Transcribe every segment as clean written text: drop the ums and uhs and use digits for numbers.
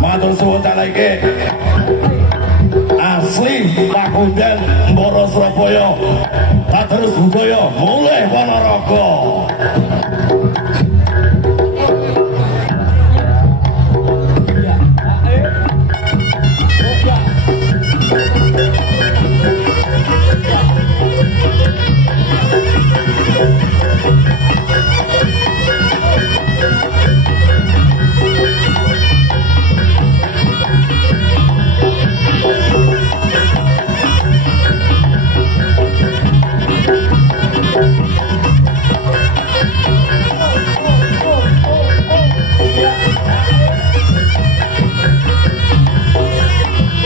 Matur suwun iki asli Pakunden Mboro Surabaya terus budaya mulai Ponorogo.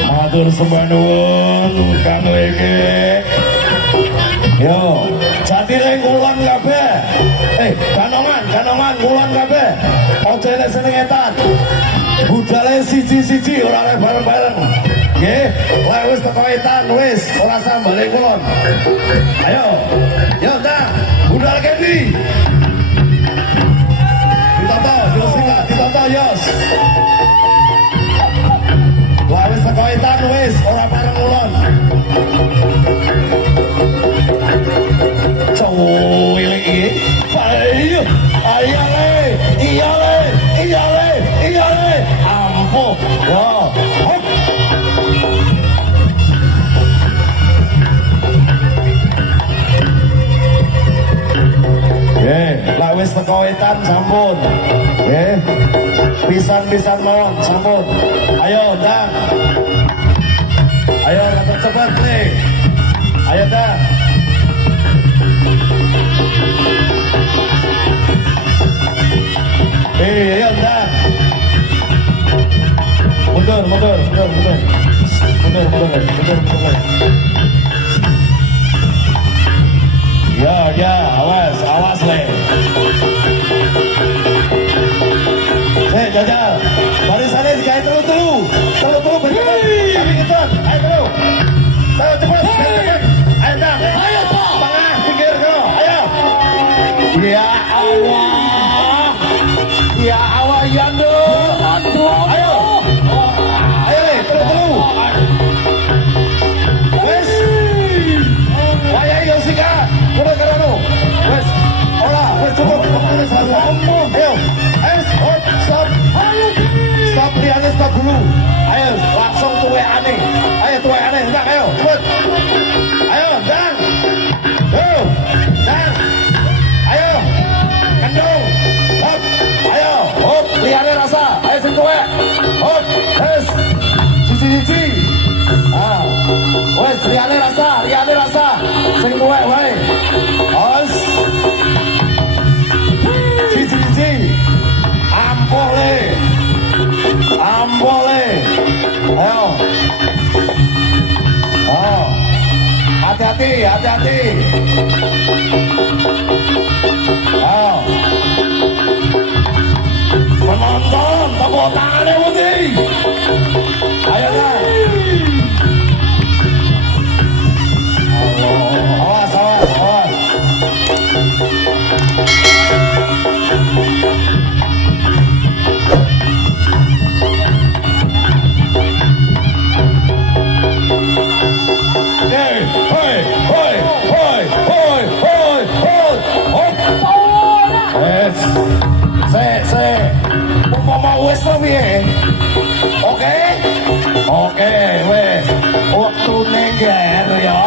Matur sembah nuwun Kang Lege. Yo, jatine ngulon kabeh. Kanongan ngulon kabeh. Aja nek senengetan. Budale siji-siji ora arep bareng-bareng. Nggih, lek wis teko etan wis ora sambale ngulon. Ayo. Yo, dah. Budal kendi. Ditonton, ditonton, Yos. Wis teko etan wis ora bareng ulon. Cuwili iki. Ayo, iya le. Ampuh. Yo. Hop. Lah wis teko etan sampun. Nggih. Pisan-pisan mawon sampun. Ayo, dah. Ayo cepat nih. Ayo dah. Ayo dah. Mundur. Ya, awas le. Jajal. Barisannya digawe telu bercepat. Kami keton. Ayo telu. Ayo cepat. Ayo dah. Ayo toh. Tengah pinggir kau. Ayo. Ya Allah. Ya Allah Yando. Ayo. Ayo le, telu. Wes. Wayai Yosika. Kudu karano. Wes. Ora, wes cukup. Ayo. Stop. Stop liane stop dulu. Ayo langsung tuweane. Ayo tuweane, hendak ayo, cepet. Ayo, dan. Dan. Ayo. Kendung. Hop. Ayo, hop, liane rasa. Ayo sing tuwe. Hop. Wes. Cici. Ah. Wes liane rasa. Sing tuwe wae. Os. Cici. Ampole. Ayo. Oh. Hati-hati. Ayo. Penonton, tepuk tangannya Budi. Ayo dah. Awas. Wes piye? Oke, wes. Waktune ngger ya.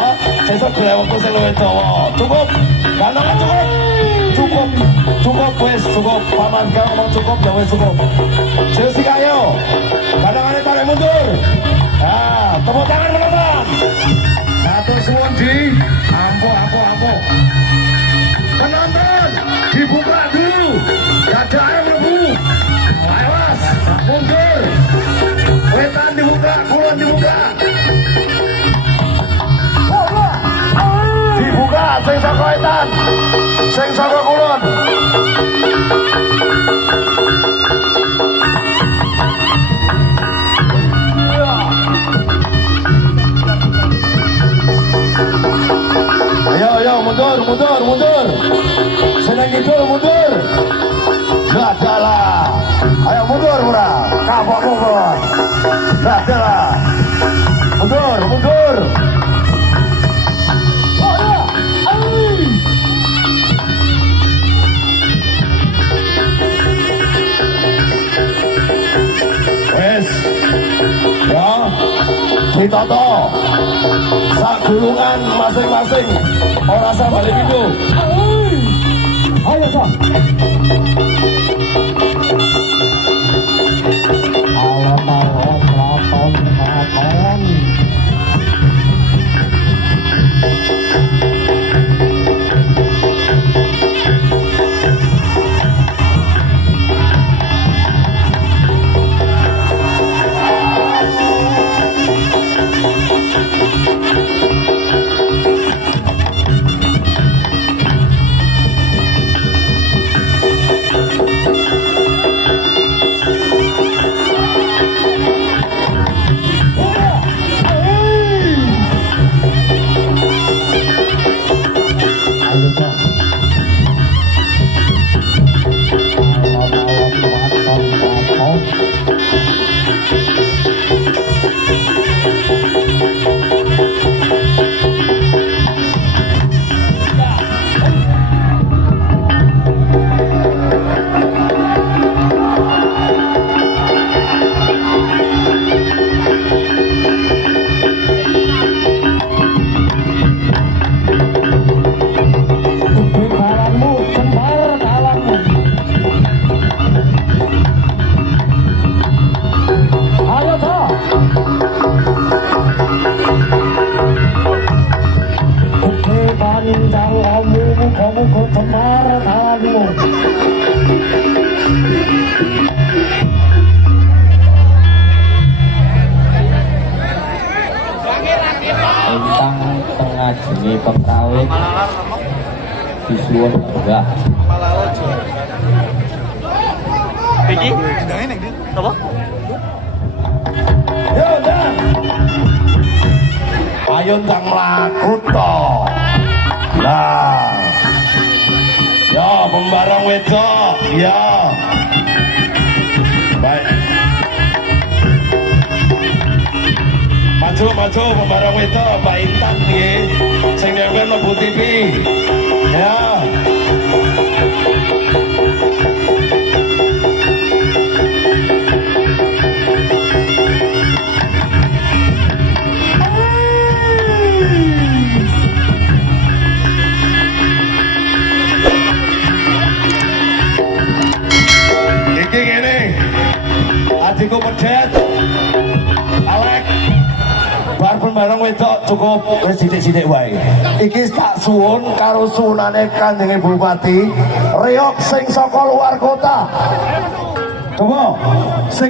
Sesuk gawe wektu sing luwih dawa. Cukup. Kanongan cukup wes, cukup. Paman kau ngomong cukup ya wes cukup. Jesi kayo. Kanongane tarik mundur. Nah, tepuk tangan penonton. Matur suwun di. Ampuh. Penonton, dibuka dulu. Gada air mlebu. Awas, mundur. Wetan dibuka, kulon dibuka. Dibuka, sing saka wetan, sing saka kulon. Ayo, mundur. Senang itu mundur. Gak jalan. Toto sak gulungan masing-masing ora usah balik minggu. Ayo Cok. Alon-alon keraton. Ingkang pengajeni pekawit disuwun enggak. Iki? Apa? Yo dan ayo ndang mlaku to. Nah, yo pembarang wedok, ya. Baik. Maju pembarang wedok Mbak Intan nggih. Sing nyewen mlebu TV. Ya. Iki ngene. Adikku pedet. Alek. Bar pembarang wedok cukup wis sithik-sithik wae. Iki tak suwun karo suwunane Kanjeng Bupati, reok sing saka luar kota. Coba sing